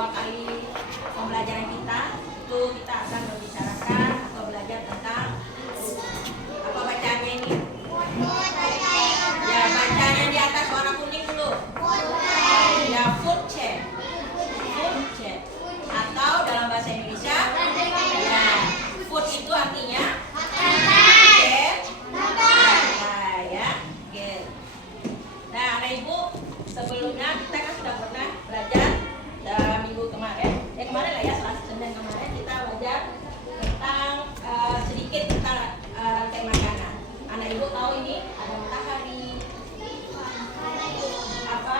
dua kali pembelajaran kita itu kita akan membicarakan atau belajar tentang apa bacaannya ini? Ya, bacaan yang di atas warna kuning dulu. Ya, food chain. Food chain. Atau dalam bahasa Indonesia, ya, food itu artinya chain. Nah, ya. Oke. Nah, anak ibu, sebelumnya kita kan sudah pernah belajar minggu kemarin. Kemarin lah ya, Selasa Senin kemarin kita belajar tentang sedikit tentang rantai makanan. Anak ibu tahu ini ada matahari, apa,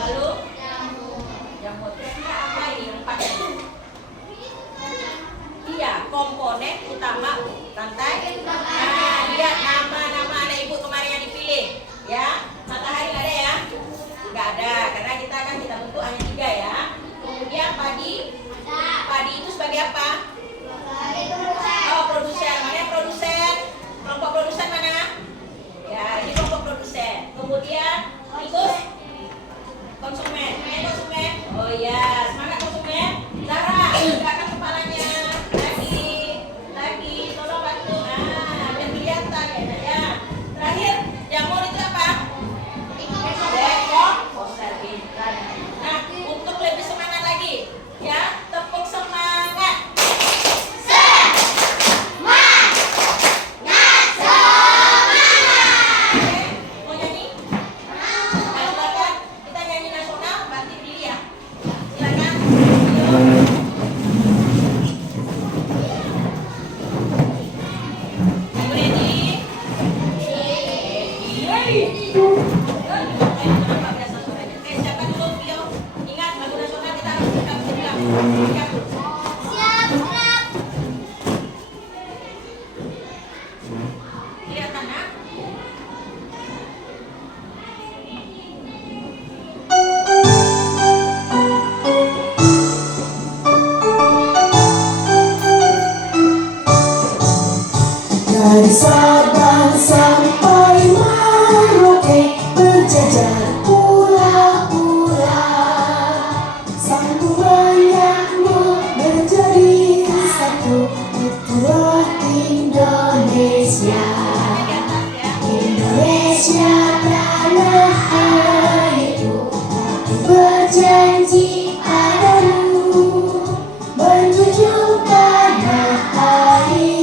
lalu jamur. Kira-kira apa ini yang empat itu? Iya, komponen utama rantai. Nah, lihat nama-nama anak ibu kemarin yang dipilih. Ya, matahari nggak ada ya? Nggak ada, karena kita bentuk hanya 3 ya. Kemudian padi. Padi itu sebagai apa? Oh, produsen. Mana yang produsen? Kelompok produsen mana? Ya, ini kelompok produsen. Kemudian tikus konsumen. Mana yang konsumen? Oh ya, semangat konsumen. Zara, gerakan kepalanya. Lagi, tolong bantu. Nah, biar kelihatan ya. Terakhir, jamur itu apa? Nah, untuk lebih semangat lagi, ya, tepuk semangat. Semangat. Oke, mau nyanyi? Nah, silakan. Kita nyanyi nasional, berarti berdiri ya. Silakan. Dari Sabang sampai Merauke berjajar pulau-pulau, sambungannya menjadi satu, itulah Indonesia. Indonesia tanah airku, aku berjanji padamu menjunjung tanah airku.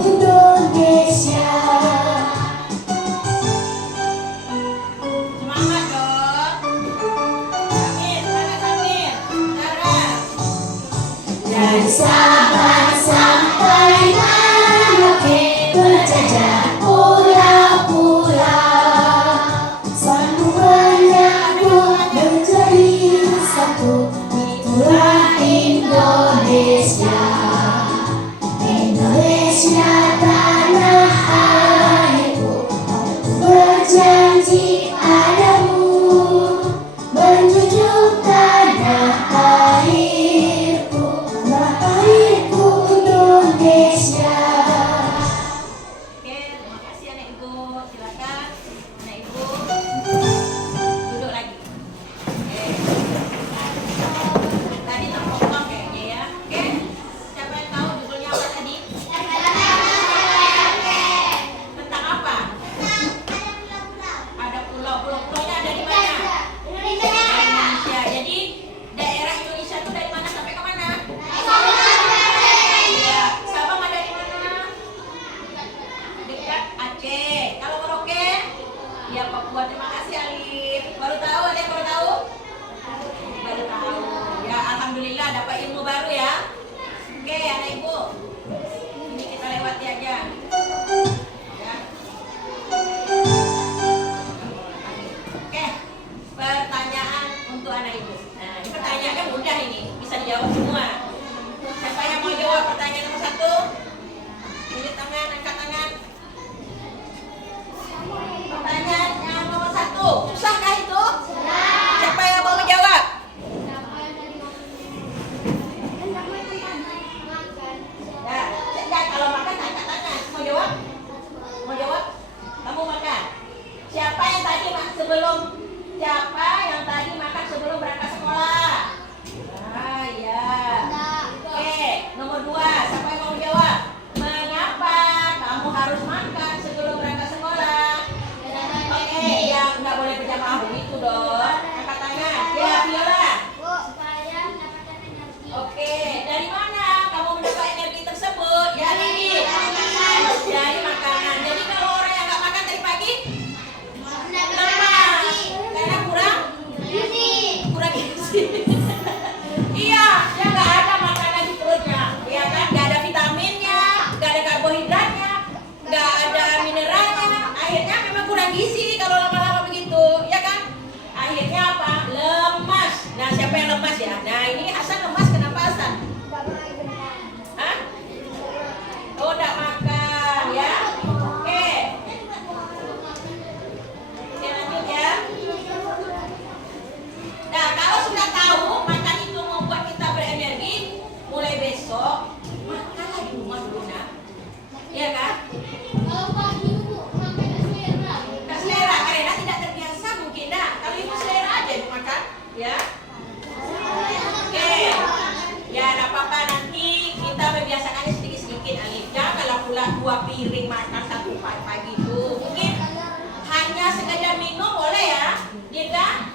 Indonesia. Semangat dong. Sambil. Zara. Dari Sabang sampai Merauke berjajar pulau-pulau, sambungannya menjadi satu, itulah Indonesia. Indonesia tanah airku, aku berjanji padamu menjunjung tanah airku Indonesia. Oke, terima kasih anak ibu. Silakan anak ibu duduk lagi. Oke. Tadi terpotong kayaknya ya. Oke. Siapa yang tahu judulnya apa tadi? Tentang apa? Ada pulau. Pulau-pulaunya ada di mana? Indonesia. Jadi daerah Indonesia itu dari mana sampai ke mana? Iya. Sabang ada di mana? Dekat Aceh. Kalau Merauke? Ya, Papua. Terima kasih Alif. Baru tahu, ada yang baru tahu? Baru tahu. Ya, alhamdulillah dapat ilmu baru ya. Oke, anak ibu. Ini kita lewati aja. Ya. Oke. Pertanyaan untuk anak ibu. Nah, ini pertanyaan kan mudah ini, bisa dijawab semua. Siapa yang mau jawab pertanyaan nomor 1? Tunjuk tangan, angkat tangan. Pertanyaan yang nomor 1, susahkah itu? Siapa yang mau menjawab? Ya, kalau makan angkat tangan. Mau jawab? Kamu makan. Siapa yang tadi makan? sebelum siapa yang tadi makan sebelum berangkat sekolah? Ah ya. Oke, nomor 2, siapa yang mau jawab? Mengapa kamu harus makan sebelum berangkat sekolah? Oke, ya nggak boleh berjamaah begitu dong. Angkat tangan. Ya, Viola. Oke, dari mana kamu mendapat energi tersebut? Ya, Lili. Dari makanan. Jadi kalau orang yang nggak makan dari pagi, lemas. Karena kurang gizi. Iya, dia nggak ada makanan di perutnya, ya kan? Nggak ada vitaminnya, nggak ada karbohidratnya, nggak ada mineralnya. Akhirnya memang kurang gizi kalau lama-lama begitu, ya kan? Akhirnya apa? Lemas. Nah, siapa yang lemas ya? Nah, ini Hasan lemas. Kenapa Hasan? Hah? Oh, nggak makan, ya? Oke. Oke, lanjut ya. Nah, kalau sudah tahu makan itu membuat kita berenergi, mulai besok makanlah di rumah dulu, nak. Iya kan? Nggak selera karena tidak terbiasa mungkin, nak. Kalau ibu selera aja ibu makan, ya. Oke. Ya, nggak apa-apa, nanti kita membiasakannya sedikit-sedikit, Alif. Janganlah pula 2 piring makan satu pagi itu. Mungkin hanya sekedar minum boleh ya, ya kan?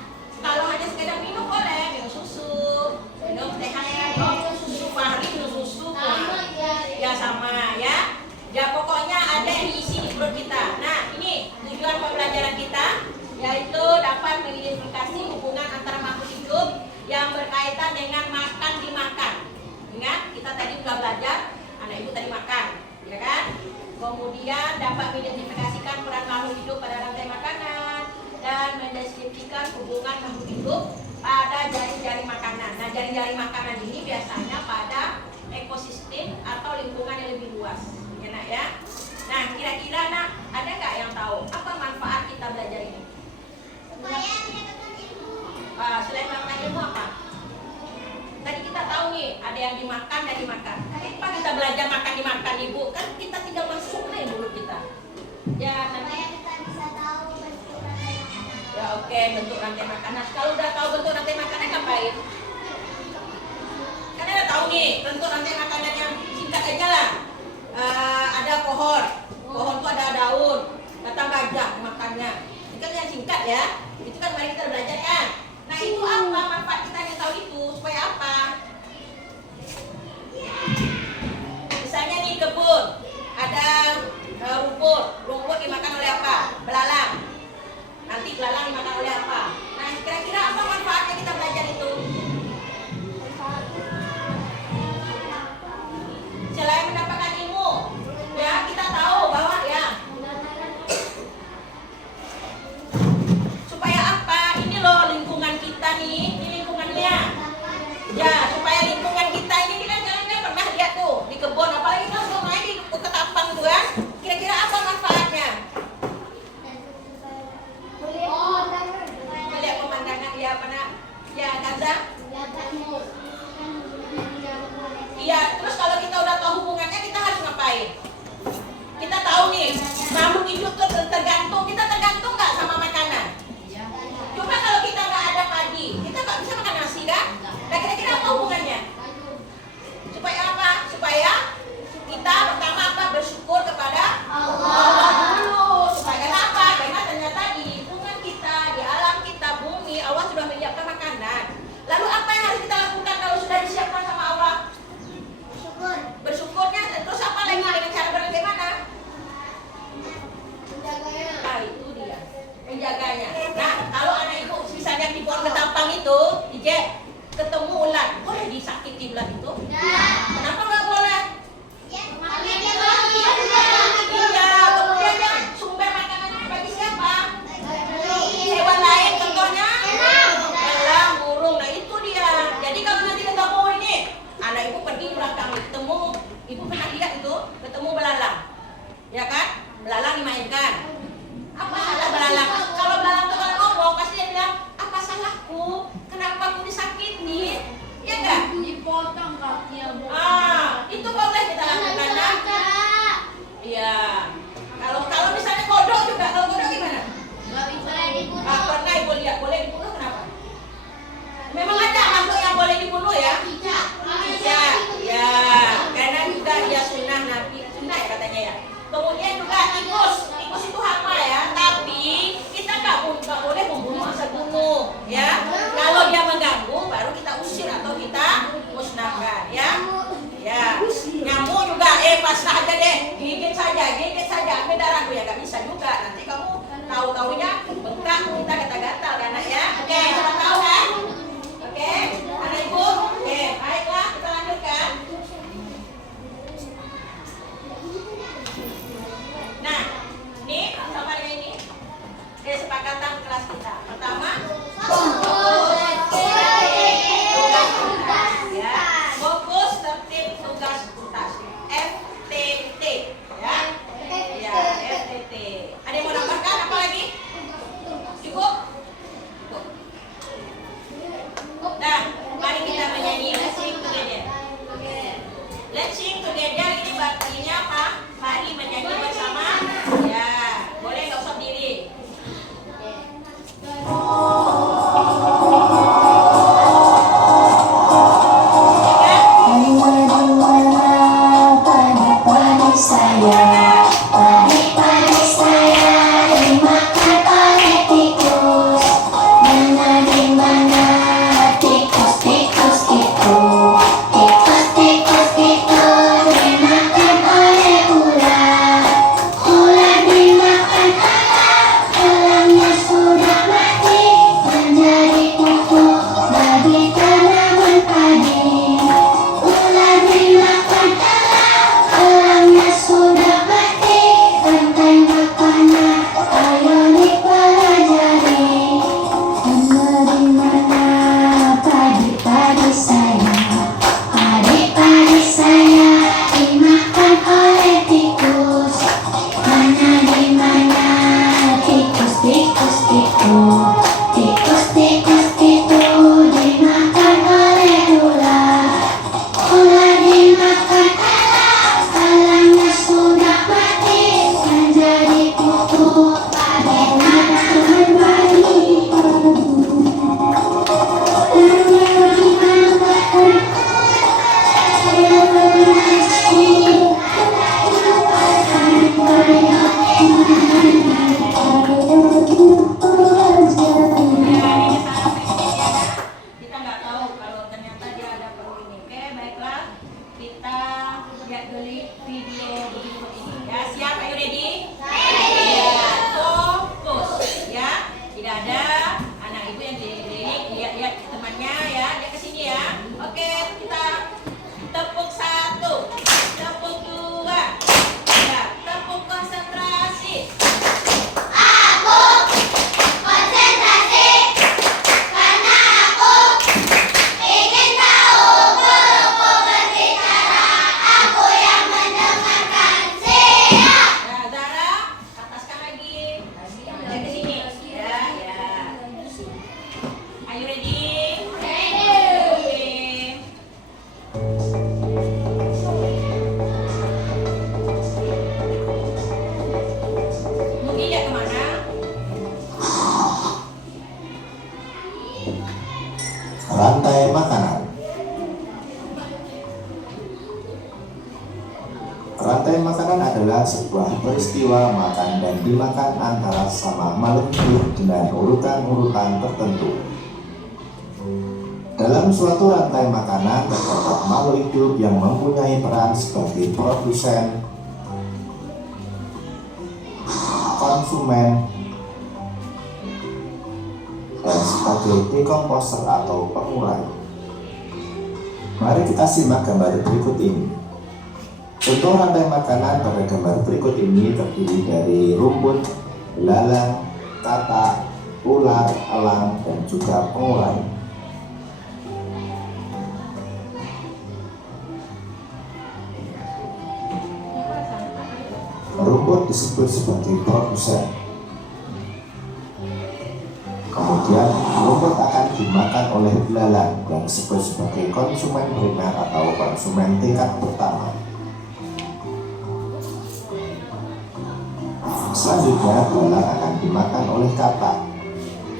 Kalau hanya sekedar minum boleh, minum susu, minum teh hangat, minum susu Fahri, minum susu ya sama ya. Ya pokoknya ada yang diisi di perut kita. Nah, ini tujuan pembelajaran kita, yaitu dapat mengidentifikasi hubungan antara makhluk hidup yang berkaitan dengan makan dimakan. Ingat, kita tadi sudah belajar, anak ibu tadi makan, ya kan? Kemudian dapat mengidentifikasikan peran makhluk hidup pada rantai makanan dan mendeskripsikan hubungan makhluk hidup pada jaring-jaring makanan. Nah, jaring-jaring makanan ini biasanya pada ekosistem atau lingkungan yang lebih luas, ya nak ya. Nah, kira-kira nak ada nggak yang tahu apa manfaat kita belajar ini? Selain makan ilmu apa? Tadi kita tahu nih, ada yang dimakan dan dimakan. Kenapa kita belajar makan dimakan, Ibu? Kan kita tinggal masuk nih mulut kita. Ya, nanti. Ya oke, bentuk rantai makanan. Kalau udah tahu bentuk rantai makanan ngapain? Kan udah tahu nih bentuk rantai makanan yang singkat aja lah. Ada pohon tuh ada daun, datang gajah makannya. Itu kan yang singkat ya. Itu kan mari kita belajar kan. Nah itu apa manfaat kita yang tahu itu supaya apa? Misalnya nih kebun ada rumput dimakan oleh apa? Belalang. Nanti belalang dimakan oleh apa? Nah, kira-kira apa manfaatnya kita belajar itu? Selain mendapatkan ilmu, ya kita tahu bahwa ya supaya apa? Ini loh lingkungan kita nih, ini lingkungannya. Ya, supaya lingkungan kita ini kita jalan-jalan pernah lihat tuh di kebun, apalagi kalau main di ketapang tuh kan. Kira-kira apa manfaatnya? Memang ada makhluk yang boleh dibunuh ya? Tidak. Ya, karena juga dia sunnah Nabi, sunnah ya katanya ya. Kemudian juga tikus itu hama ya. Tapi kita nggak boleh membunuh asal bunuh ya. Kalau dia mengganggu, baru kita usir atau kita musnahkan ya. Ya, nyamuk juga pasrah aja deh, gigit saja, ambil darahku ya nggak bisa juga. Nanti kamu tahu-taunya bengkak, kita gatal-gatal karena ya. Oke, sudah tahu kan? Oke, anak ibu. Oke, baiklah kita lanjutkan. Nah, ini sama dengan ini kesepakatan kelas kita. Pertama, fokus tertib tugas tuntas. FTT ya. Ya, FTT. Ada yang mau nambahkan apa lagi? Cukup? Cukup. Nah, mari kita menyanyi Let's Sing Together. Let's Sing Together ini artinya apa? Mari menyanyi bersama. Ya, boleh nggak usah diri. Rantai makanan. Rantai makanan adalah sebuah peristiwa makan dan dimakan antara sama makhluk hidup dengan urutan-urutan tertentu. Dalam suatu rantai makanan terdapat makhluk hidup yang mempunyai peran sebagai produsen, konsumen, dan sebagai dekomposer atau pengurai. Mari kita simak gambar berikut ini. Contoh rantai makanan pada gambar berikut ini terdiri dari rumput, belalang, katak, ular, elang, dan juga pengurai. Rumput disebut sebagai produsen. Kemudian rumput akan dimakan oleh belalang yang disebut sebagai konsumen primer atau konsumen tingkat pertama. Selanjutnya belalang akan dimakan oleh katak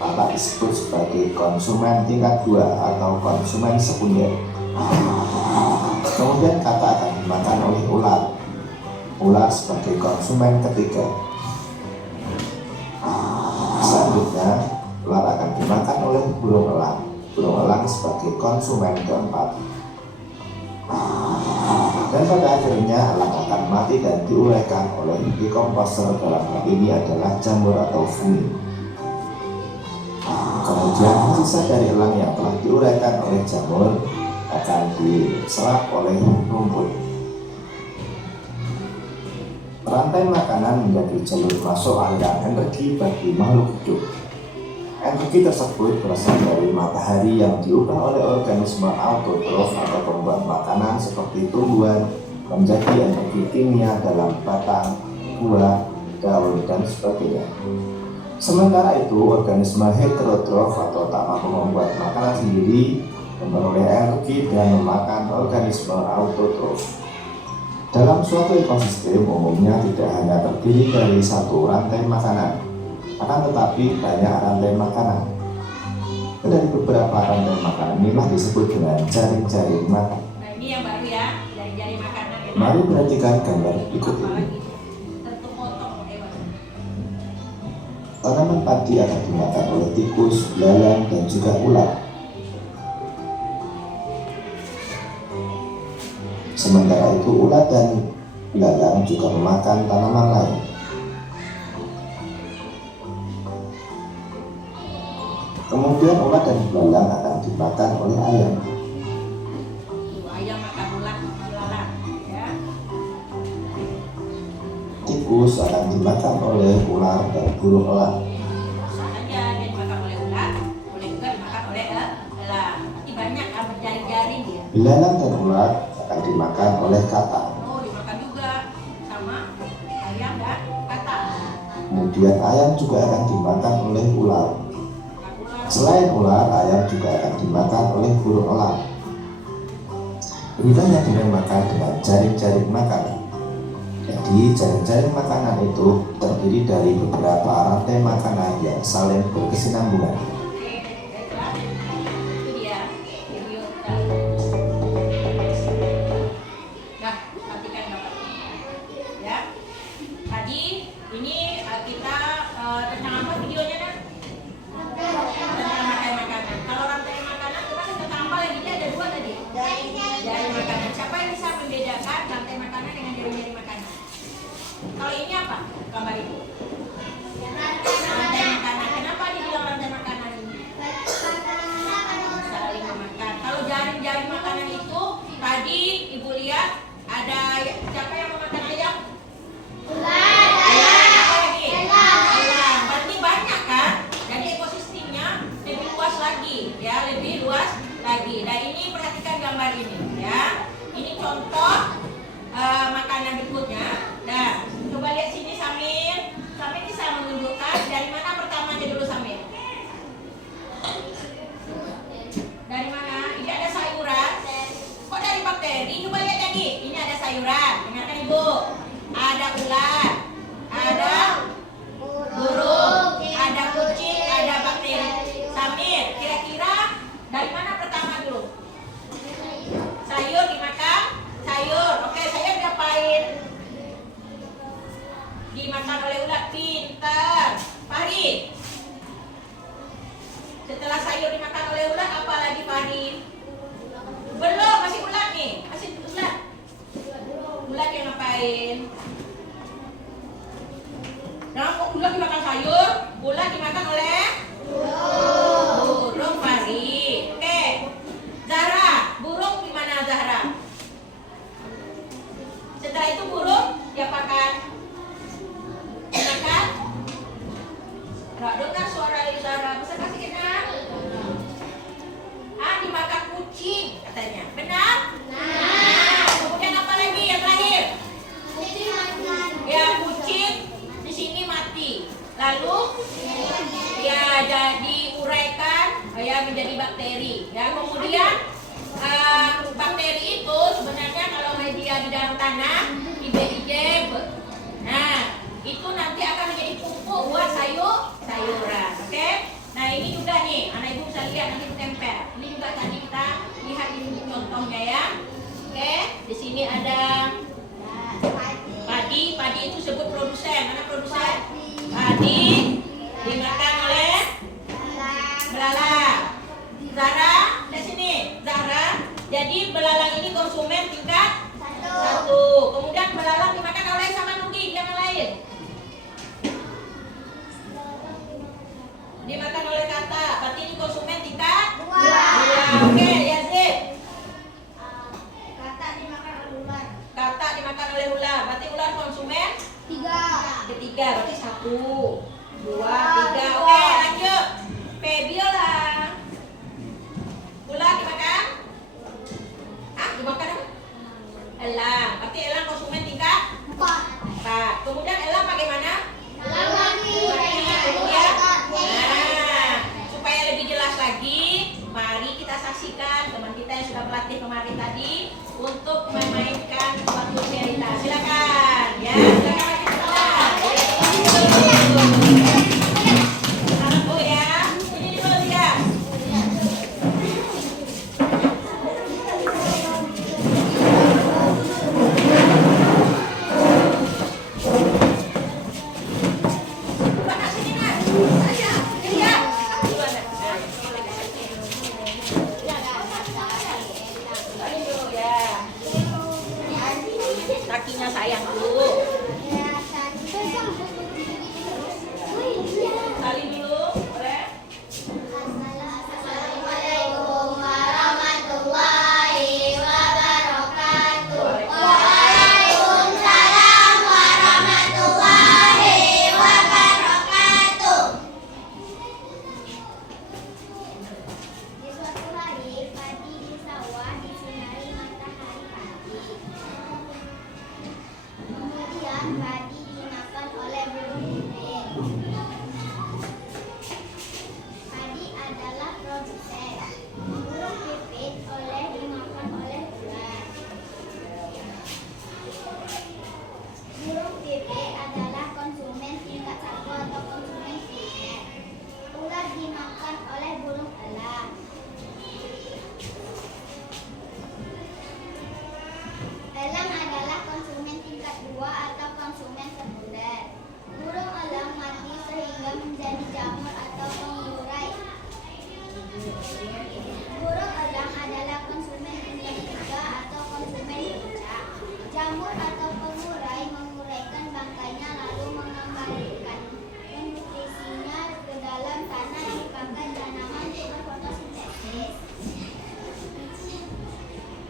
maka disebut sebagai konsumen tingkat 2 atau konsumen sekunder. Kemudian kata akan dimakan oleh ular. Ular sebagai konsumen ketiga. Selanjutnya, ular akan dimakan oleh burung elang. Burung elang sebagai konsumen keempat. Dan pada akhirnya elang akan mati dan diuraikan oleh decomposer, dalam hal ini adalah jamur atau fungi. Kemudian sisa dari elang yang telah diuraikan oleh jamur akan diserap oleh rumput. Rantai makanan menjadi jalur masuk aliran energi bagi makhluk hidup. Energi tersebut berasal dari matahari yang diubah oleh organisme autotrof atau pembuat makanan seperti tumbuhan menjadi energi kimia dalam batang, buah, daun, dan sebagainya. Sementara itu, organisme heterotrof atau tak mampu membuat makanan sendiri memperoleh energi dengan memakan organisme autotrof. Dalam suatu ekosistem umumnya tidak hanya terdiri dari satu rantai makanan, akan tetapi banyak rantai makanan. Dari beberapa rantai makanan inilah disebut dengan jaring-jaring makan. Nah, ini yang baru ya, jaring-jaring makanan ya. Mari perhatikan gambar berikut ini. Tanaman padi akan dimakan oleh tikus, belalang, dan juga ular. Sementara itu ulat dan belalang juga memakan tanaman lain. Kemudian ulat dan belalang akan dimakan oleh ayam. Ayam makan ulat, belalang, ya. Tikus akan dimakan oleh ular dan burung elang. Saja dia dimakan oleh ulat, boleh juga dimakan oleh elang. Tapi banyak kan berjaring-jaring dia. Belalang dan ulat akan dimakan oleh katak. Oh, dimakan juga sama ayam dan katak. Kemudian ayam juga akan dimakan oleh ular. Selain ular, ayam juga akan dimakan oleh burung elang. Bedanya dengan makan dengan jaring-jaring makanan. Jadi jaring-jaring makanan itu terdiri dari beberapa rantai makanan yang saling berkesinambungan. Itu dia video kita. Nah, perhatikan Bapak. Ya. Tadi ini kita tentang apa videonya kan? Tentang rantai makanan. Kalau rantai makanan kita kan tentang apa lagi? Dia ada dua tadi. Jaring makanan. Siapa yang bisa membedakan rantai makanan dengan jaring-jaring makanan? Kalau ini apa? Gambar itu. Rantai makanan. Kenapa dibilang rantai makanan ini? Saling memakan. Kalau jaring-jaring makanan itu tadi Ibu lihat ada siapa yang memakan ayam? Ular. Apa lagi? Ular. Berarti banyak kan? Jadi ekosistemnya lebih luas lagi, ya, lebih luas lagi. Nah, ini perhatikan gambar ini, ya. Ini contoh makanan berikutnya. Nah, coba lihat sini Samir. Samir bisa menunjukkan dari mana pertamanya dulu Samir. Dari mana? Ini ada sayuran. Kok dari bakteri? Coba lihat tadi. Ini ada sayuran. Dengarkan Ibu. Ada ular. Ada burung. Ada kucing. Ada bakteri. Samir, kira-kira dari mana pertama dulu? Sayur dimakan? Sayur. Oke, sayur diapain? Dimakan oleh ulat. Pintar. Farid. Setelah sayur dimakan oleh ulat, apa lagi Farid? Belum, masih ulat nih. Masih ulat. Ulat yang ngapain? Nah, kok ulat dimakan sayur? Ulat dimakan oleh burung Farid. Oke. Zahra, burung di mana Zahra? Setelah itu burung diapakan? Dimakan? Nggak dengar suara Zahra. Bisa kasih kenal? Dimakan kucing katanya. Benar? Nah, kemudian apa lagi yang terakhir? Ya, kucing di sini mati. Lalu ya jadi uraikan ya menjadi bakteri. Ya, kemudian bakteri itu sebenarnya kalau dia di dalam tanah hijab. Nah, itu nanti akan menjadi pupuk buat sayuran. Oke? Nah, ini sini ada padi. Padi itu sebut produsen. Mana produsen? Padi dimakan oleh belalang. Zara, di sini. Zara. Jadi belalang ini konsumen tingkat 1. Kemudian belalang dimakan oleh Samanudi, yang lain. Dimakan oleh Kata. Berarti ini konsumen tingkat 2. Oke, Yazid. Kata dimakan oleh ular. Kata dimakan oleh ular. Berarti ular konsumen 3. ketiga. Berarti 1, 2, 3. Oke, lanjut. Febiola. Ular dimakan? Dimakan apa? Elang. Berarti elang konsumen tingkat 4. Kemudian elang bagaimana? Supaya lebih jelas lagi, mari kita saksikan teman kita yang sudah berlatih kemarin tadi untuk memainkan suatu cerita. Silakan, ya. Silakan lagi Oh ya, ini dulu ya. Kakinya sayang dulu. Saling dulu, boleh? Assalamualaikum warahmatullahi wabarakatuh. Waalaikumsalam warahmatullahi wabarakatuh. Di suatu hari, padi di sawah disinari matahari pagi. Kemudian padi dimakan oleh burung pipit. Padi adalah produsen. Burung pipit dimakan oleh ular. Burung pipit adalah konsumen tingkat 1 atau konsumen primer. Ular dimakan oleh burung elang. Elang adalah konsumen tingkat 2 atau konsumen sekunder. Burung elang mati sehingga menjadi jamur atau pengurai. Burung elang adalah konsumen tingkat 3 atau konsumen puncak. Jamur atau pengurai menguraikan bangkainya lalu mengembalikan nutrisinya ke dalam tanah yang dipakai tanaman untuk berfotosintesis.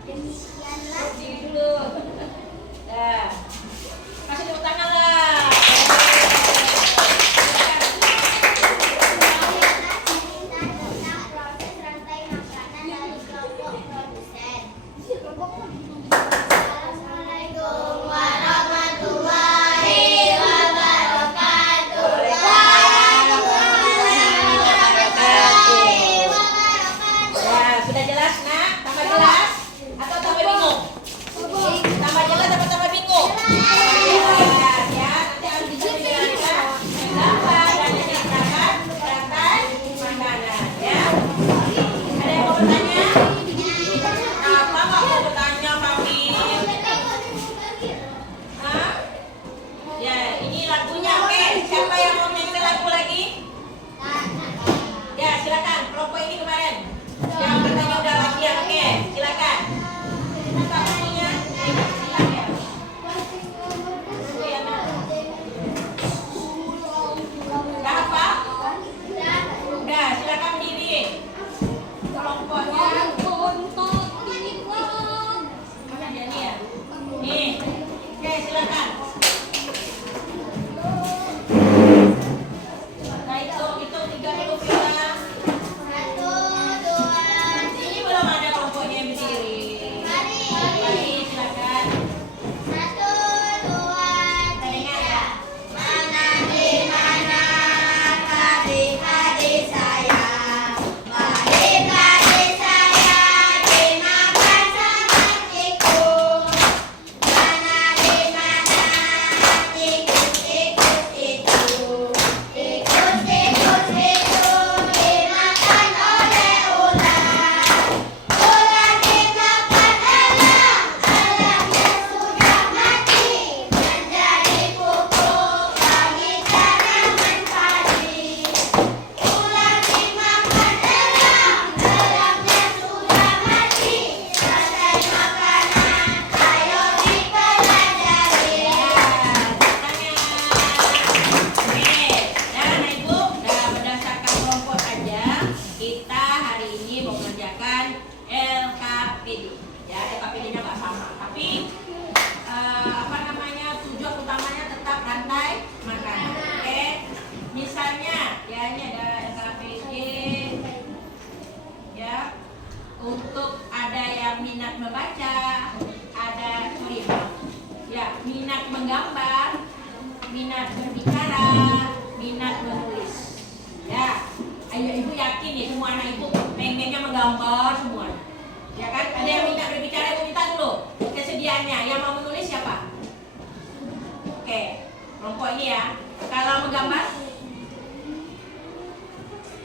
Demikianlah Diri dulu. Dah. Kasih tepuk tangan lah. cerita tentang proses rantai makanan dari kelompok produsen. Assalamualaikum warahmatullahi wabarakatuh. Waalaikumsalam warahmatullahi wabarakatuh. Ya, sudah jelas, Nak? Tambah jelas atau tambah bingung? Tambah jelas atau tambah bingung? Jelas, ya. Nanti harus bisa menjelaskan kenapa dan menyatakan rantai makanan, ya. Ada yang mau bertanya? Apa nggak mau bertanya, Mami? Hah? Ya, ini lagunya. Oke, siapa yang mau nyanyi lagu lagi? Ya, silakan. Kelompok ini kemarin yang katanya udah latihan. Oke, silakan. Apa lagunya? Silakan. Ya, Nak. Udah apa? Udah, silakan berdiri. Kelompoknya. Mana dia nih ya? Nih. Oke, silakan. Nah, hitung 3 dulu, Vina. 1, 2, ini semua anak ibu pengennya menggambar semua. Ya kan? Ada yang minta berbicara, ibu minta dulu kesediaannya. Yang mau menulis siapa? Oke, kelompok ini ya. Kalau menggambar,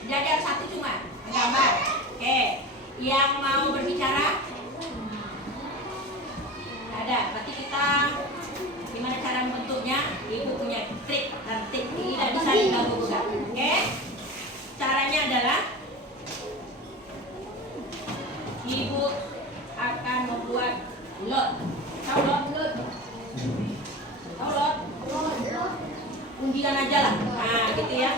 jadi ada satu cuma menggambar. Oke, yang mau berbicara? Ada. Berarti kita gimana cara membentuknya? Ibu punya trik dan trik ini tidak bisa diganggu juga. Oke? Caranya adalah ibu akan membuat lot. Tahu lot? Tahu lot? Undian aja lah. Nah, gitu ya.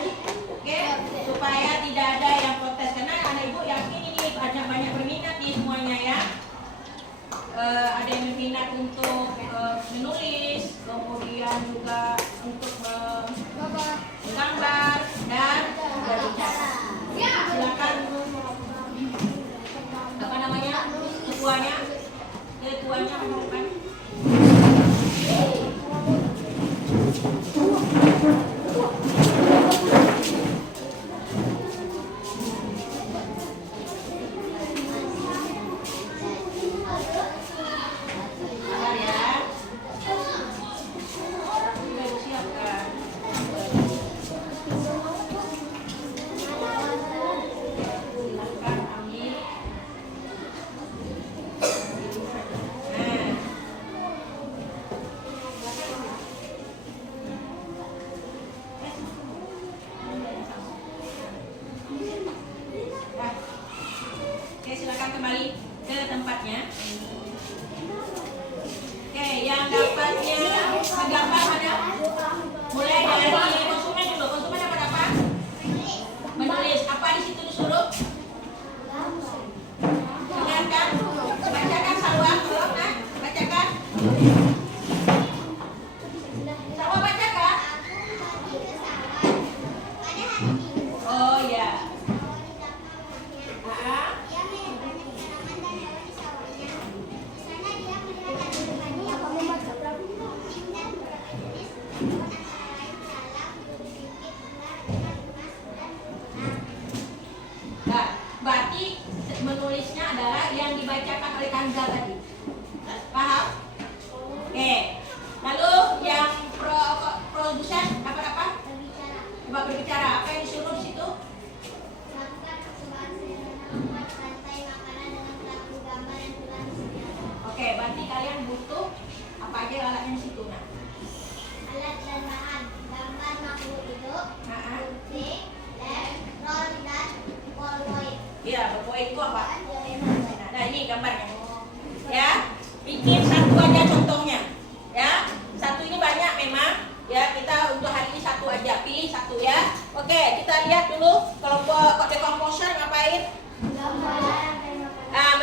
Oke? Supaya tidak ada yang protes karena anak ibu yakin ini banyak berminat nih semuanya ya. Ada yang berminat untuk menulis, kemudian juga untuk menggambar dan berbicara. Silakan apa namanya ketuanya mengumumkan.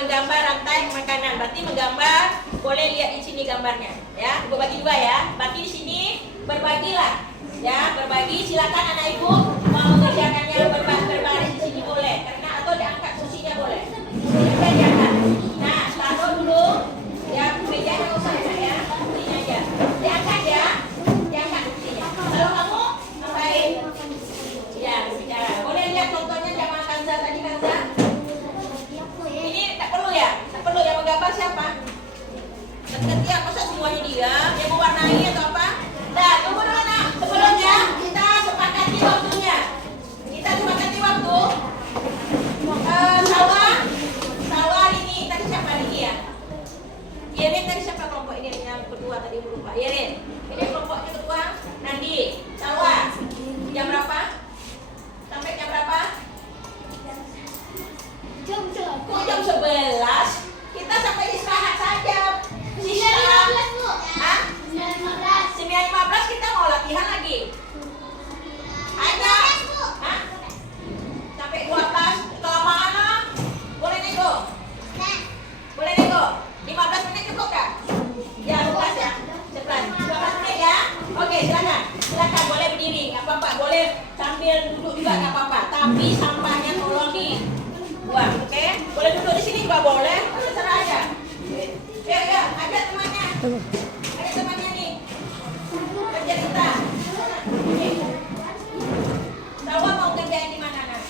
Menggambar rantai makanan. Berarti menggambar, boleh lihat di sini gambarnya, ya. Ibu bagi dua ya. Berarti di sini berbagilah, ya. Berbagi. Silakan anak ibu mau mengerjakannya berbaris di sini boleh, karena atau diangkat kursinya boleh. Silakan diangkat. Nah, taruh dulu, ya. Mejanya nggak usah ya, kursinya aja. Diangkat ya, diangkat kursinya. Kalau kamu ngapain? Ya, berbicara. Boleh lihat contohnya zaman Kanza tadi, Kanza. Tak perlu yang menggambar siapa? Setiap masa semuanya dia yang mewarnai atau apa? Nah, tunggu dulu nak. Sebelumnya kita sepakati waktunya. Kita sepakati waktu. Salwa ini tadi siapa ini ya? Yerin tadi siapa kelompok ini yang kedua tadi lupa. Yerin. Ini kelompoknya kedua. Nandi. Salwa. Jam berapa? Sampai jam berapa? Kok jam 11? Kita sampai istirahat saja. 9.15 Bu. Hah? 9.15 kita mau latihan lagi. Ada. Hah? Sampai 12. Kelamaan lah. Boleh nego? Boleh nego? 15 menit cukup tak? Ya, 11 ya. 12 menit ya. Oke, silakan. Silakan boleh berdiri, enggak apa-apa. Boleh sambil duduk juga enggak apa-apa. Tapi sampahnya tolong dibuang, oke? Boleh duduk di sini juga boleh. Terserah aja. Ya, ada temannya. Ada temannya nih. Kerja kita. Nih. Salwa mau kerjain di mana, Nak?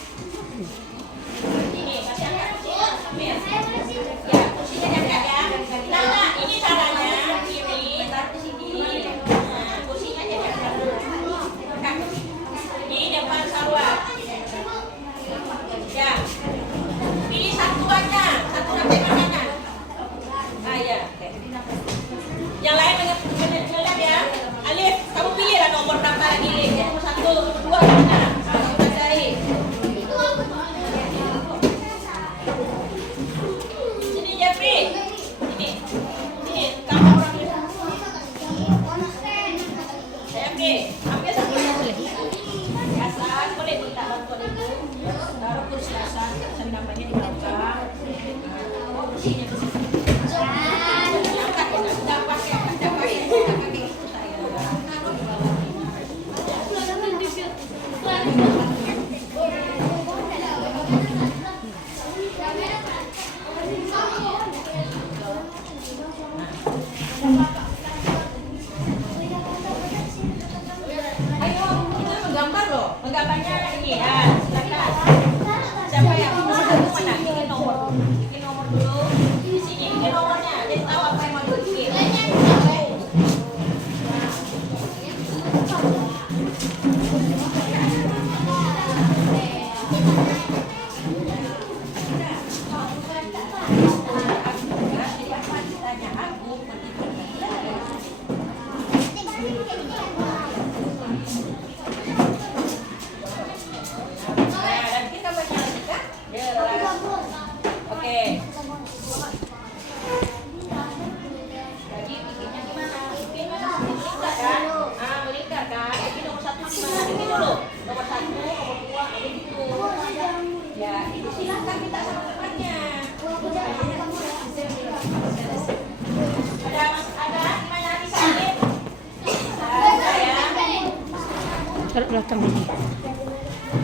belakang ini.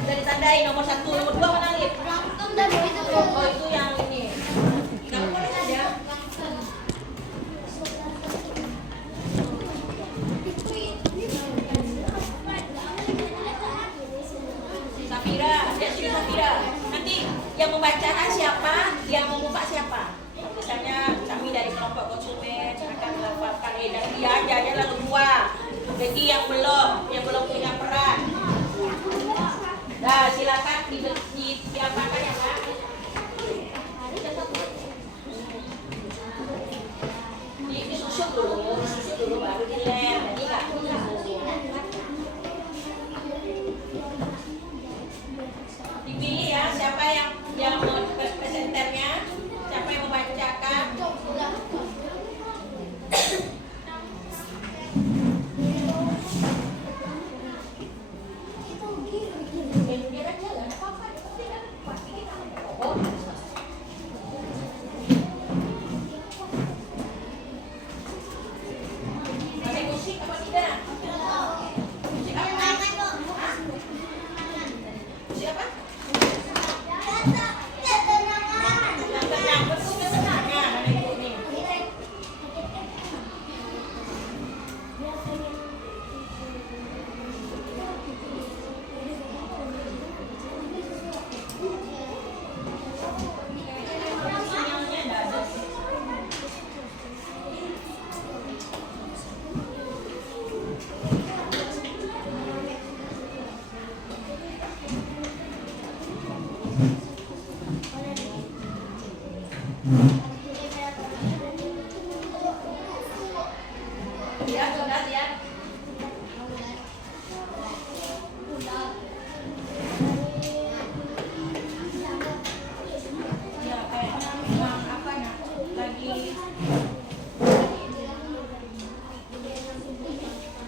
Udah ditandai nomor 1, nomor 2 mana Lip? Oh itu yang ini. Kamu boleh aja. Safira, lihat sini Safira. Nanti yang membacakan siapa, yang membuka siapa. Misalnya kami dari kelompok konsumen akan melafalkan dan dia aja lalu 2. Jadi yang belum punya peran. Nah, silakan diapakan ya Kak. Disusuk dulu baru dilem. Jadi Kak. Dipilih ya siapa yang mau presenternya, siapa yang membacakan. Pakai musik apa tidak? Musik apa? Musik apa? Yang tenang, betul tenangnya ada ibu ini. Sinyalnya enggak ada. Lihat, sudah lihat. Ya, kayaknya apa ya? Lagi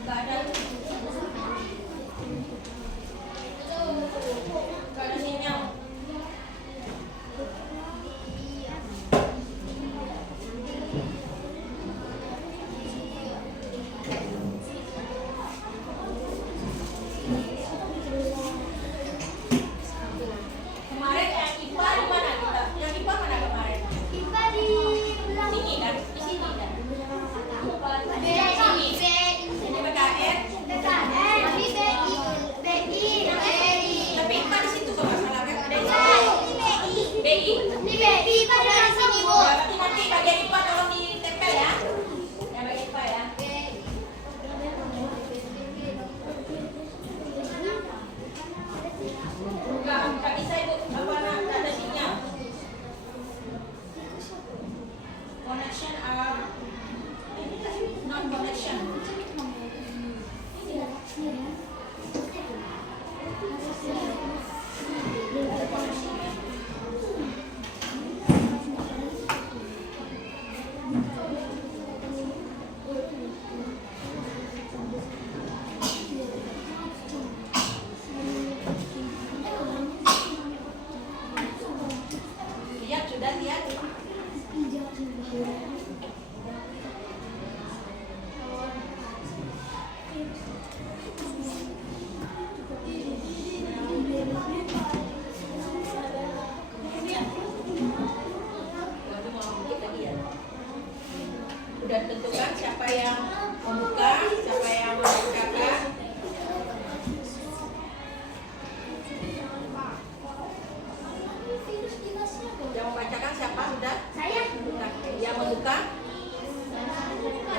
nggak ada sinyal. Kemarin yang IPA di mana kita? Yang IPA mana kemarin? Sini kan? Di sini kan? Ini PKN. Tapi IPA di situ kalau nggak salah kan? Ada di sini. BI. Berarti nanti bagian IPA tolong ditempel ya. Yang bagian IPA ya. Nggak bisa ibu, apa nggak ada sinyal. Connection non connection. Lihat sudah lihat. Udah tentukan siapa yang membuka, siapa yang membukakan. Yang membacakan siapa sudah? Nah, yang membuka? Yang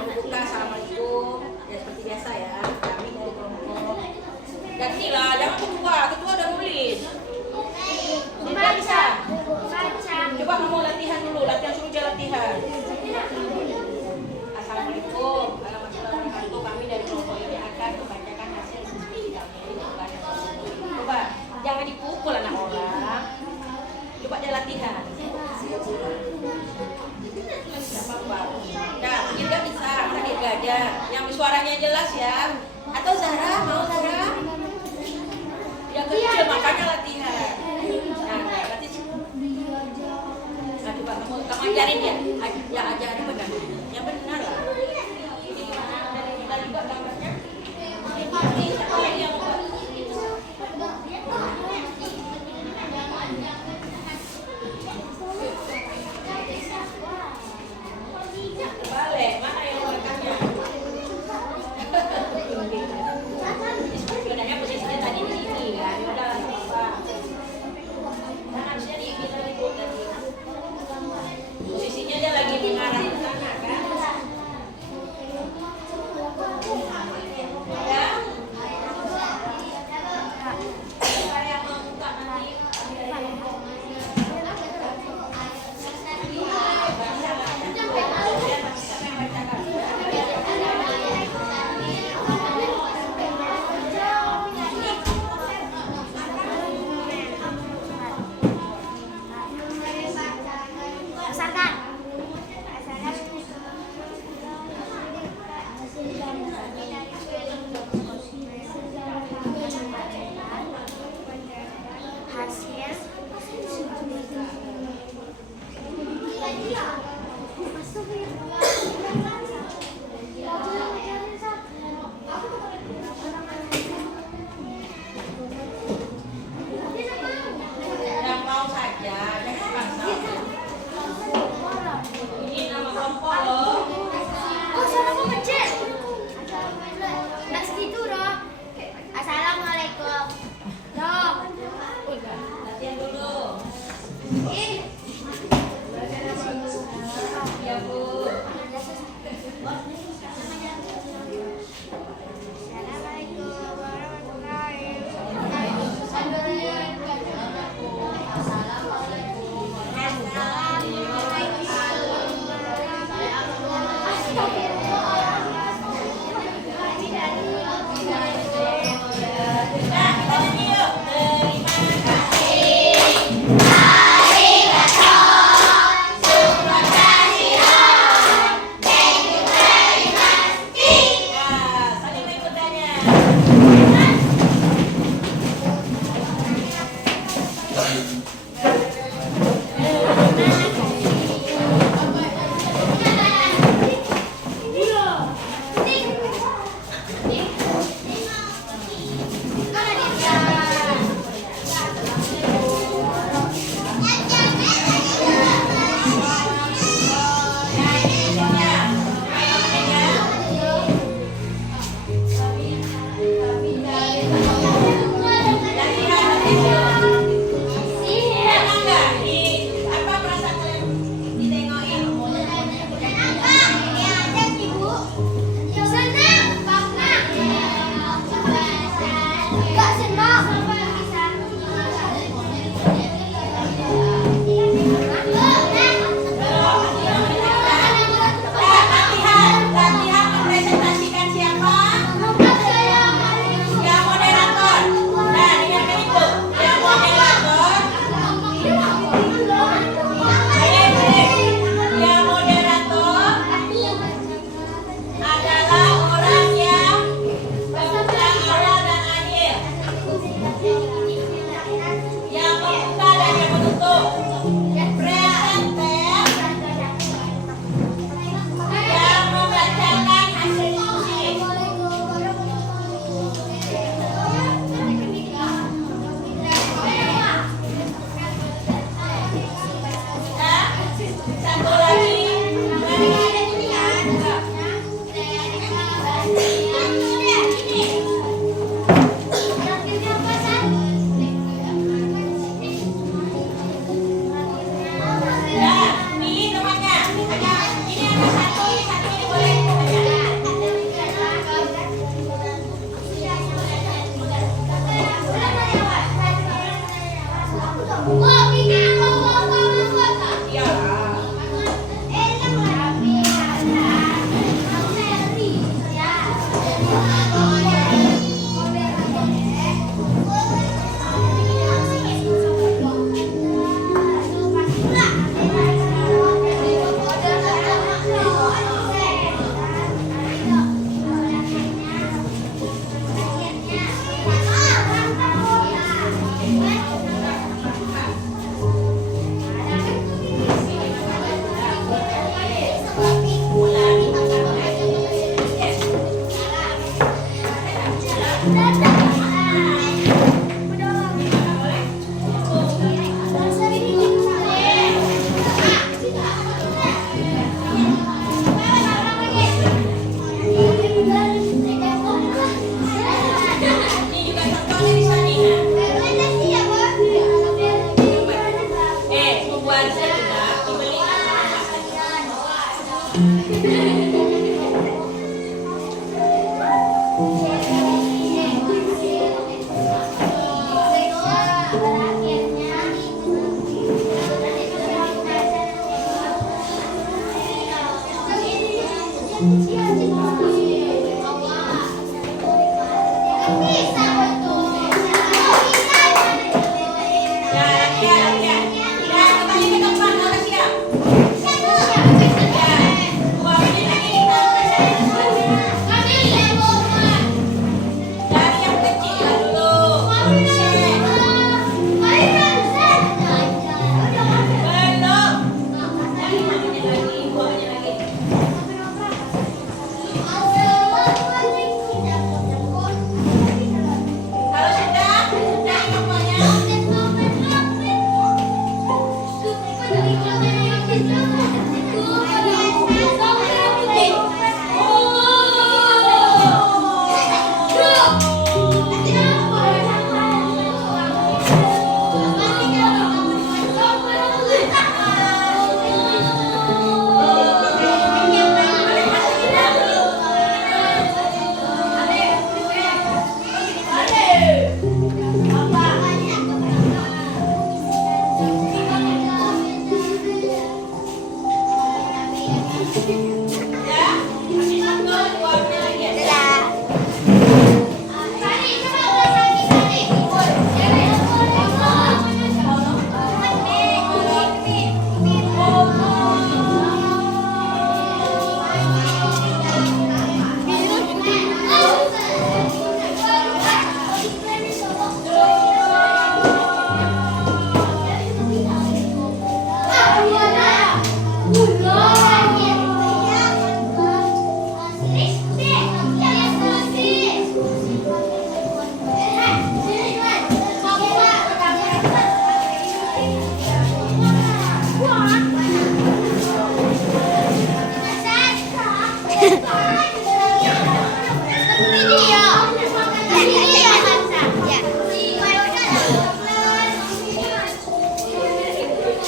membuka, assalamualaikum. Ya seperti biasa ya. Kami dari kelompok. Gantilah, jangan ketua udah nulis. Tidak bisa. Coba kamu latihan dulu, suruh dia latihan. Assalamualaikum warahmatullahi wabarakatuh. Kami dari kelompok ini akan membacakan hasil diskusi kami. Coba, jangan dipukul anak orang. Coba dia latihan. Tidak apa-apa. Nah, Dirga bisa, mana Dirga aja. Yang suaranya jelas ya. Atau Zahra, mau Zahra? Dia kecil, makanya latihan. Nah, berarti coba kamu ajarin ya. Ya ajarin benar. Yang benar lah. Ini gimana? Dari juga gambarnya. Ini siapa lagi yang buat? Yang mau saja, yang dipaksa. Ini nama kelompok loh. Oh, suaraku kecil. Nggak segitu dong. Assalamualaikum. Dong. Latihan dulu. Ya Bu. Assalamualaikum warahmatullahi Nah, kita nyanyi yuk. Terima kasih. Nah, saling mengikutinya. Latihan mempresentasikan siapa? Yang moderator. Nah, dengarkan itu. Yang moderator. Yang moderator adalah orang yang membuka awal dan akhir. Yang membuka dan yang menutup. Presenter yang membacakan hasil diskusi. Nah, satu lagi. Nah, ini temannya. Ini ada satu, ini boleh.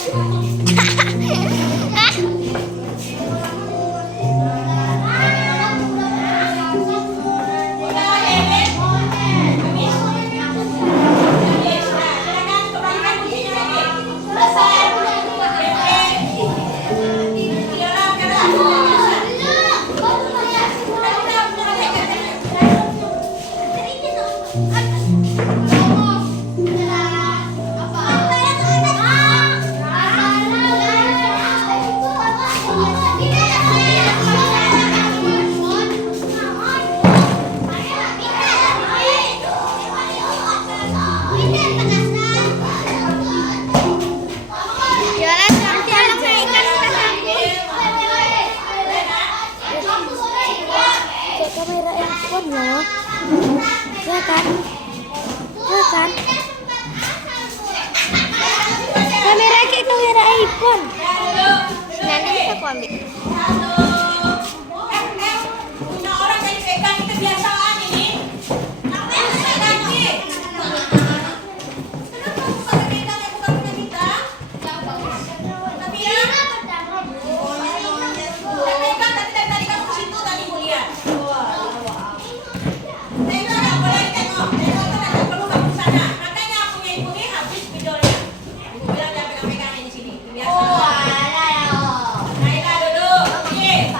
Udah, Ewen. Habis. Habis. Nah, silakan kembalikan kuncinya lagi. Selesai. Viola, sekarang aku biasa. Kamera handphone loh, ya kan? Ya kan? Kayak kamera iPhone. Nanti bisa aku ambil. Punya orang yang pegang itu kebiasaan ini. Selesai lagi. Kenapa bukan pegang yang bukan punya kita? Tapi ya. Saya pegang tapi dari tadi kamu ke situ tadi mau lihat. Tengok nggak boleh tengok. Tengok itu nggak perlu kamu ke sana. Makanya aku punya ibu ini habis videonya. Ibu bilang jangan pegang-pegang di sini. Kebiasaan. Naila duduk. Oke.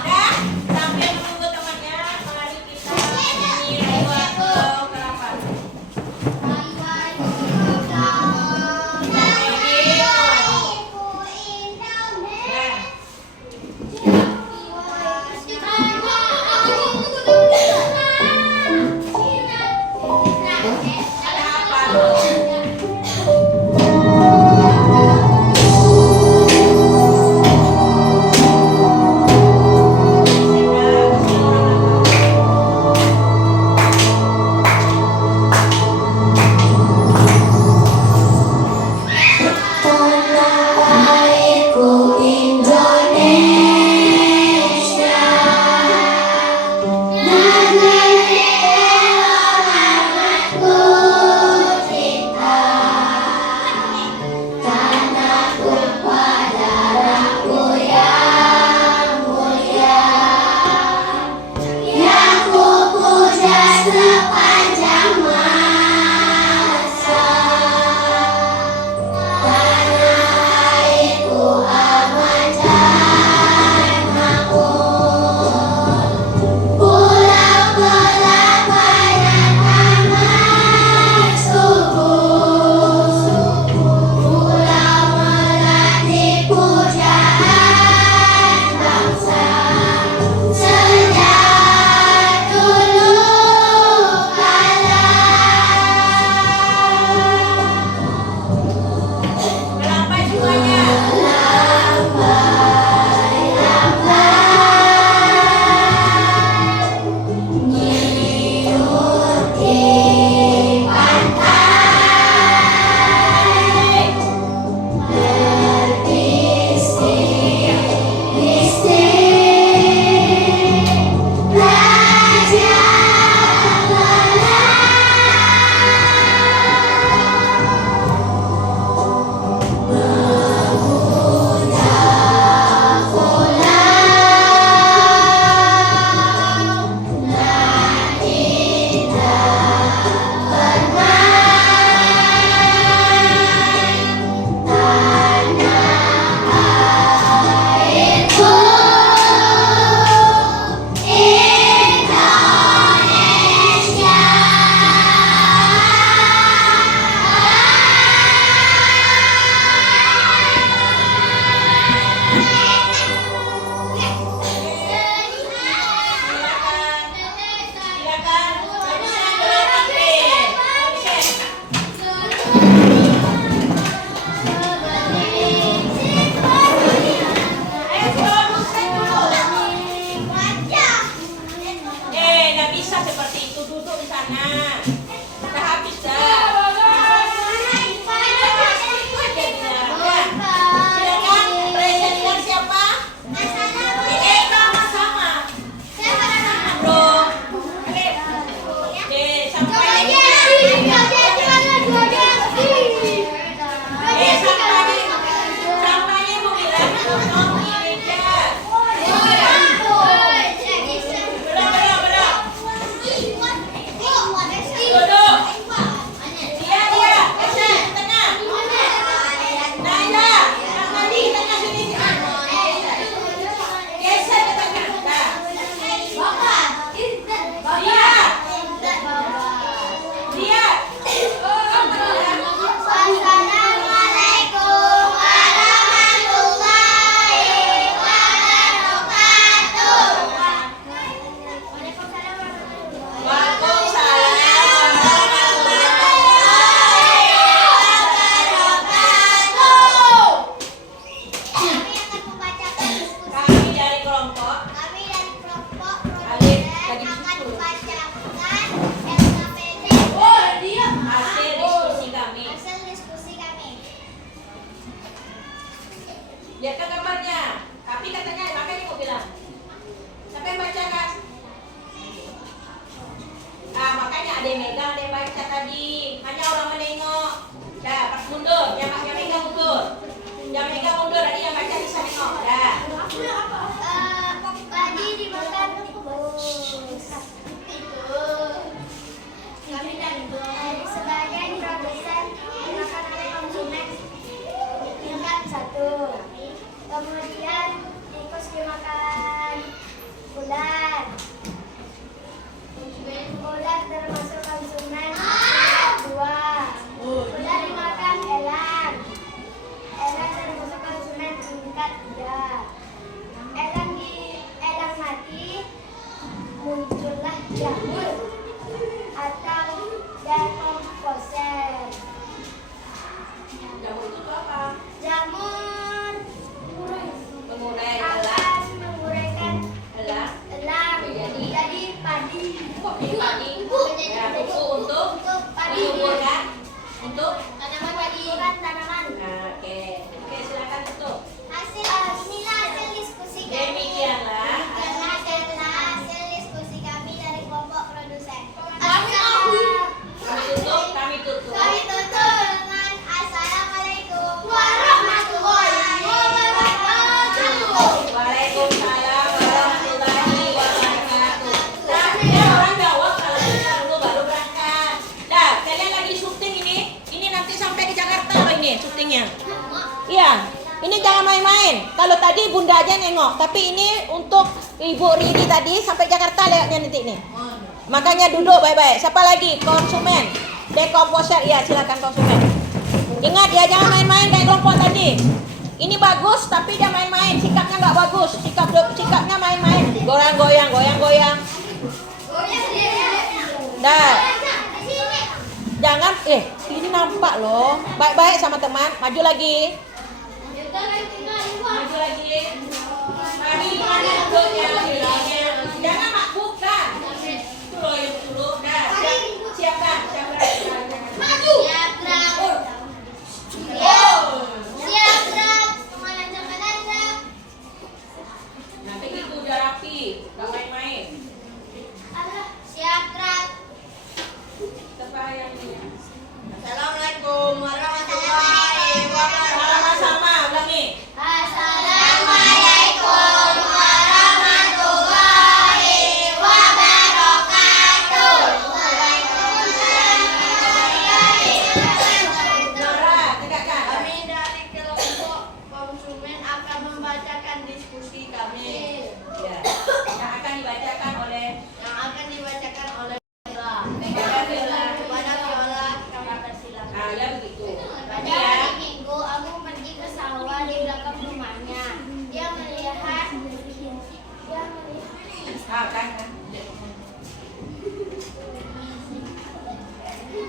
Lihat ke gambarnya. Tapi katanya, makanya aku bilang. Siapa yang baca Kak? Nah, makanya ada yang megang, ada yang baca tadi. Hanya orang menengok. Dah, pas mundur. Yang megang mundur. Yang megang mundur, ada yang baca bisa nengok. Dah. Tadi dimakan kami dan sebagai produsen dimakan oleh konsumen tingkat 1. Kemudian tikus dimakan ular. Ular termasuk konsumen tingkat 2. Ular dimakan elang. Elang termasuk konsumen tingkat 3. Elang mati, muncullah jamur atau dekomposer. Jamur itu apa? Jamur Mengurai akan menguraikan elang. elang jadi padi. Kok ini padi? Ya, pupuk untuk padi. menyuburkan untuk Tanaman padi. Tanaman. Nah, oke. Oke, silakan tutup. Inilah hasil diskusi kami. Demikianlah. Hasil diskusi kami dari kelompok produsen. Kami tutup, kami tutup. Kami tutup dengan Assalamualaikum warahmatullahi wabarakatuh. Waalaikumsalam warahmatullahi wabarakatuh. Nah, ya orang jawab kalau kita dulu baru berangkat. Dah, kalian lagi syuting ini. Ini nanti sampai ke Jakarta loh ini syutingnya. Iya, ini jangan main-main. Kalau tadi bunda aja nengok, tapi ini untuk Ibu Riri tadi sampai Jakarta lihatnya nanti nih. Makanya duduk baik-baik. Siapa lagi? Konsumen. Dekomposer, ya silakan konsumen. Ingat ya, jangan main-main kayak kelompok tadi. Ini bagus, tapi dia main-main. Sikapnya nggak bagus. Sikapnya main-main. Goyang-goyang, goyang-goyang. Dah. Jangan, ini nampak loh. Baik-baik sama teman. Maju lagi. Maju lagi. Mari mana duduknya, bilangnya. Jangan makbukkan. Itu loh yang dulu. Dah, siapkan. Maju. Siap, Nanti itu udah rapi. Gak main-main. Siap, Siapa yang ini? Assalamualaikum warahmatullahi wabarakatuh. Sama-sama, ulangi. Assalamualaikum warahmatullahi wabarakatuh. Nora, tegakkan. Kami dari kelompok konsumen akan membacakan diskusi kami Ya. Yang akan dibacakan oleh yang akan dibacakan oleh Viola. Viola. Kepada Viola kami persilakan. Ah, ya begitu. Pada Ya. hari Minggu, aku pergi ke sawah di belakang rumahnya. Dia melihat. Ah, kan.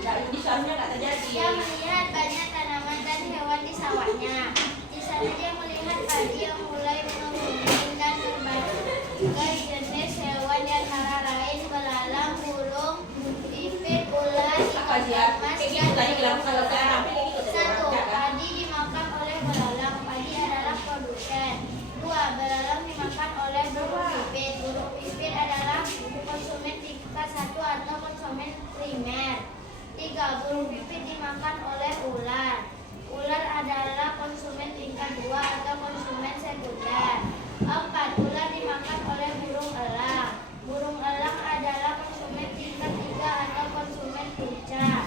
Nah, ini soalnya nggak terjadi. Dia melihat banyak tanaman dan hewan di sawahnya. Di sana dia melihat padi yang mulai menguning dan berbagai jenis hewan di antara lain belalang, burung, pipit, ular, Apa ikan sih? emas, Kayak gitu tadi bilang kalau saya rapi kayak gitu tadi. Satu, Ya, kan? padi dimakan oleh belalang. Padi adalah produsen. 2, belalang dimakan oleh burung pipit. Burung pipit adalah konsumen tingkat 1 atau konsumen primer. 3, burung pipit dimakan oleh ular. Ular adalah konsumen tingkat 2 atau konsumen sekunder. 4, ular dimakan oleh burung elang. Burung elang adalah konsumen tingkat 3 atau konsumen puncak.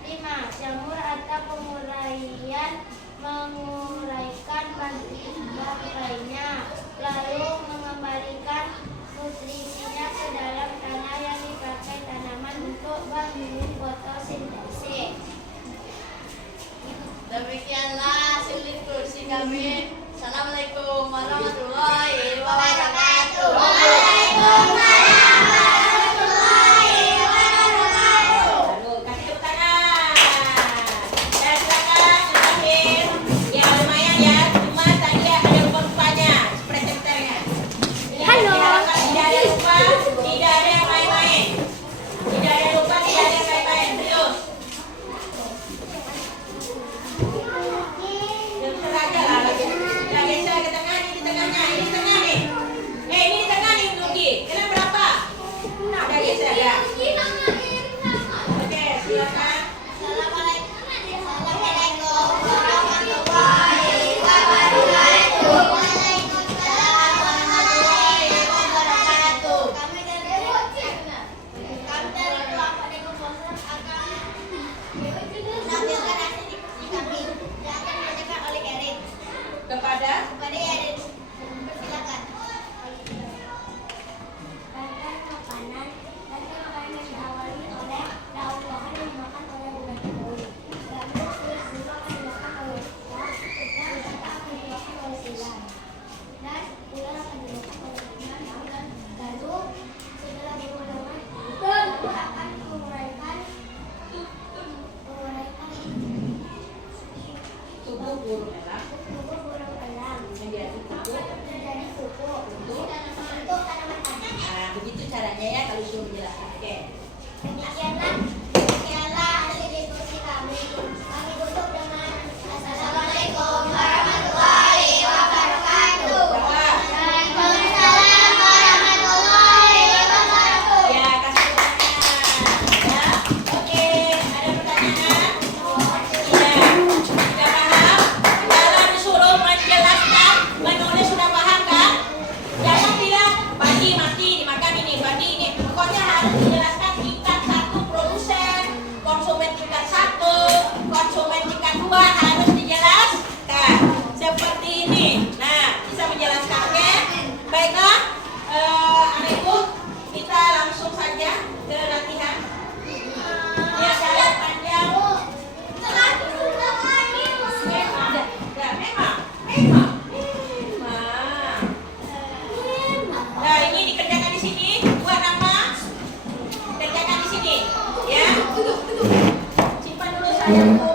5, jamur atau menguraikan bakterinya, lalu mengembalikan nutrisinya ke dalam tanah yang dipakai tanaman untuk bahan fotosintesis. Demikianlah hasil diskusi kami. Assalamualaikum warahmatullahi wabarakatuh. Lalu kasih tepuk tangan. Ya, silakan terakhir. Ya lumayan ya. Cuma tadi ada lupa-lupanya presenternya. Halo. Tidak ada lupa, tidak ada yang main-main. Tidak ada lupa, tidak ada yang main-main. Serius. Ya, geser aja lah. Ya, geser. kepada yang persilakan. Makanan yang diawali oleh daun buahan yang dimakan oleh bulan pohon. Gandum kulit bunga akan dimakan oleh ular, dan kata akan dimakan oleh ular. Dan ular akan dimakan oleh bulan, dan gandum setelah berulangan gandum akan menguraikan tubuh burung elang tubuh burung elang menjadi pupuk menjadi pupuk untuk untuk tanaman tadi. nah begitu caranya ya kalau suruh menjelaskan. Oke. Demikianlah hasil diskusi kami. Kami tutup dengan Assalamualaikum warahmatullahi wabarakatuh. Waalaikumsalam warahmatullahi wabarakatuh. Ya, kasih pertanyaan. Ya, oke. Ada pertanyaan? Ya, sudah paham? Kalau disuruh menjelaskan, menulis sudah paham kan? Jangan bilang bandi mati dimakan ini, bandi ini. Pokoknya harus dijelaskan tingkat 1 produsen, konsumen tingkat 1, konsumen tingkat 2 harus dijelaskan. Seperti ini. Nah, bisa menjelaskan, oke? Baiklah, anak ibu, kita langsung saja ke latihan. Ya, jalan panjang. Memang. Nah, ini dikerjakan di sini. Buat nama. Kerjakan di sini. Ya. Simpan dulu saya.